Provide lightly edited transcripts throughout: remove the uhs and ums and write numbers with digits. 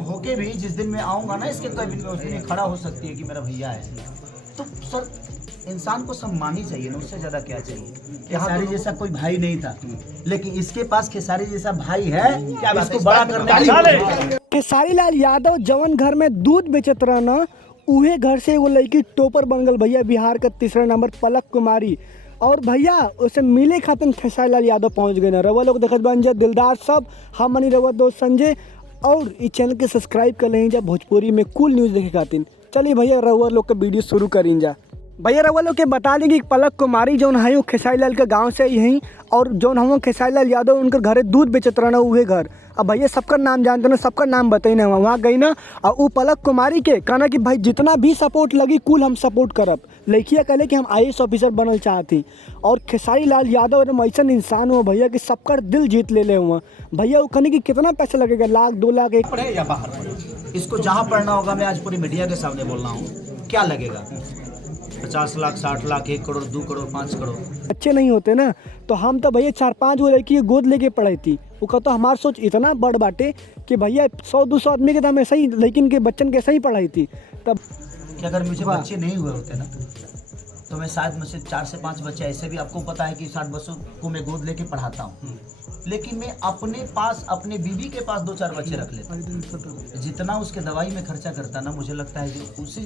होके भी जिस दिन मैं आऊँगा ना इसके कैबिन में, उस दिन ये खड़ा हो सकती है कि मेरा भैया है। तो सर इंसान को सम्मान ही चाहिए ना, उससे ज़्यादा क्या चाहिए। खेसारी जैसा कोई भाई नहीं था, लेकिन इसके पास खेसारी जैसा भाई है, क्या इसको बड़ा करने। खेसारी लाल यादव जवन घर में दूध बेचत रहना, उहे घर से एगो लड़की टॉपर बन गल भैया, बिहार का 3रा नंबर पलक कुमारी। और भैया उसे मिले खातिर खेसारी लाल यादव पहुंच गए ना। रवा लोग देखत बन जा दिलदार सब, हम मनी रवा दोस्त संजय, और इस चैनल के सब्सक्राइब कर लें जा भोजपुरी में कूल न्यूज़ देखे खातिर। चलिए भैया रवा लोग का वीडियो शुरू करें जा। भैया रवा लोग के बता दें कि पलक कुमारी जौन है वो खेसारी लाल के गाँव से यहीं, और जौन हम खेसारी लाल यादव उनके घरे दूध बेचत रहना उहे घर। अब भैया सबका नाम जानते ना, सबका नाम बताई ना, वहाँ गई ना और वो पलक कुमारी के कहना कि भाई जितना भी सपोर्ट लगी कुल हम सपोर्ट करब। लड़कियाँ कहले कि हम IAS ऑफिसर बनल चाहती, और खेसारी लाल यादव एकदम ऐसा इंसान हुआ भैया कि सबका दिल जीत ले हुआ। भैया वो कहने कि कितना पैसा लगेगा, 1 लाख 2 लाख पढ़े या बाहर पढ़े, इसको जहाँ पढ़ना होगा, मैं आज पूरी मीडिया के सामने बोल रहा हूँ, क्या लगेगा 50 लाख 60 लाख 1 करोड़ 2 करोड़ 5 करोड़। अच्छे नहीं होते ना, तो हम तो भैया 4-5 वो लड़की गोद लेके पढ़ाई थी। वो कहता हमार सोच इतना बड़ बाटे कि भैया 100-200 आदमी के तो हम ऐसा ही, लेकिन के बच्चन के ऐसा ही पढ़ाई थी। तब कि अगर मुझे बच्चे नहीं हुए होते ना, तो मैं शायद मुझसे 4 से 5 बच्चे, ऐसे भी आपको पता है कि 60 बच्चों को मैं गोद लेके पढ़ाता हूँ, लेकिन मैं अपने पास अपने बीवी के पास 2-4 बच्चे रख लेता। जितना उसके दवाई में खर्चा करता ना, मुझे लगता है कि उसी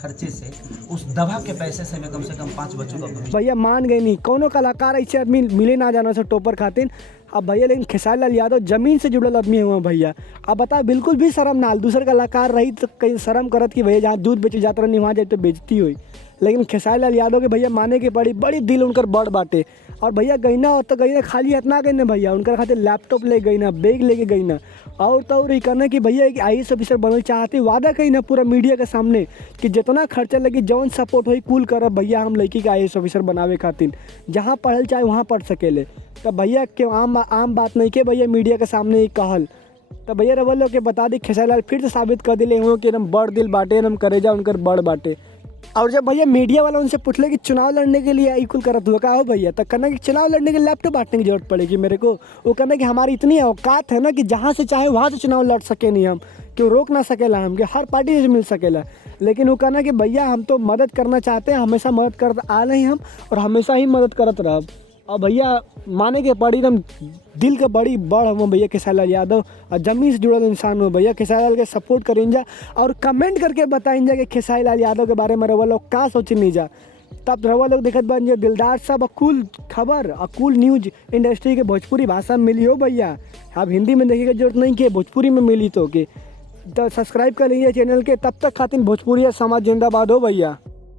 खर्चे से, उस दवा के पैसे से मैं कम से कम 5 बच्चों का भविष्य। भैया मान गए नहीं, कोनो कलाकार ऐसे आदमी मिले ना जाना से टॉपर खातिर। अब भैया लेकिन खेसारी लाल यादव जमीन से जुड़ल आदमी हुआ भैया। अब बता बिल्कुल भी शर्म ना, दूसरे कलाकार रही तो कहीं शर्म करत कि भैया जहाँ दूध बेचे जाता रही वहाँ जाए तो बेचती हुई, लेकिन खेसारी लाल यादव के भैया माने के बड़ी दिल उनकर बड़ बाटे। और भैया गई ना तो गई ना, खाली इतना गई ना भैया, उनकर खातिर लैपटॉप ले गई ना, बैग लेके गई ना, और तो और ये करना कि भैया एक IAS ऑफिसर बनल चाहते, वादा कही ना पूरा मीडिया के सामने कि जितना खर्चा लगी जौन सपोर्ट हुई कुल करब भैया, हम लड़की के IAS ऑफिसर बनावे खातिर, जहाँ पढ़ल चाहे वहाँ पढ़ सकेले। तब भैया के आम बात नहीं के भैया मीडिया के सामने ही कहल। तब भैया रवा लोग के बता दी खेसारी लाल फिर से साबित कर दिले हुए कि एकदम बड़ दिल बाटे, एकदम करेजा उनकर बड़ बाटे। और जब भैया मीडिया वाला उनसे पूछले कि चुनाव लड़ने के लिए इक्वल करत हुआ का हो भैया, तो कहना कि चुनाव लड़ने के लैपटॉप बांटने की जरूरत पड़ेगी मेरे को। वो कहना कि हमारी इतनी औकात है ना कि जहाँ से चाहे वहाँ से चुनाव लड़ सके नहीं, हम क्यों रोक ना सकेला, हम कि हर पार्टी से मिल सकेला। लेकिन वो कहना कि भैया हम तो मदद करना चाहते हैं, हमेशा मदद करते आ रहे हैं हम, और हमेशा ही मदद करत रहब। और भैया माने के पड़ी एकदम दिल के बड़ी बड़ हुआ भैया खेसारी लाल यादव, और जमीन से जुड़ल इंसान हुआ भैया। खेसारी लाल के सपोर्ट करें जा और कमेंट करके बताएं जा कि खेसारी लाल यादव के बारे में रवा लोग का सोचे नहीं जा। तब रवा लोग देखत बन जा दिलदार सब कूल खबर और कूल न्यूज इंडस्ट्री के भोजपुरी भाषा में मिली हो भैया। अब हिंदी में देखे की जरूरत नहीं कि भोजपुरी में मिली तो सब्सक्राइब कर लीजिए चैनल के। तब तक खातिर भोजपुरी समाज जिंदाबाद हो भैया।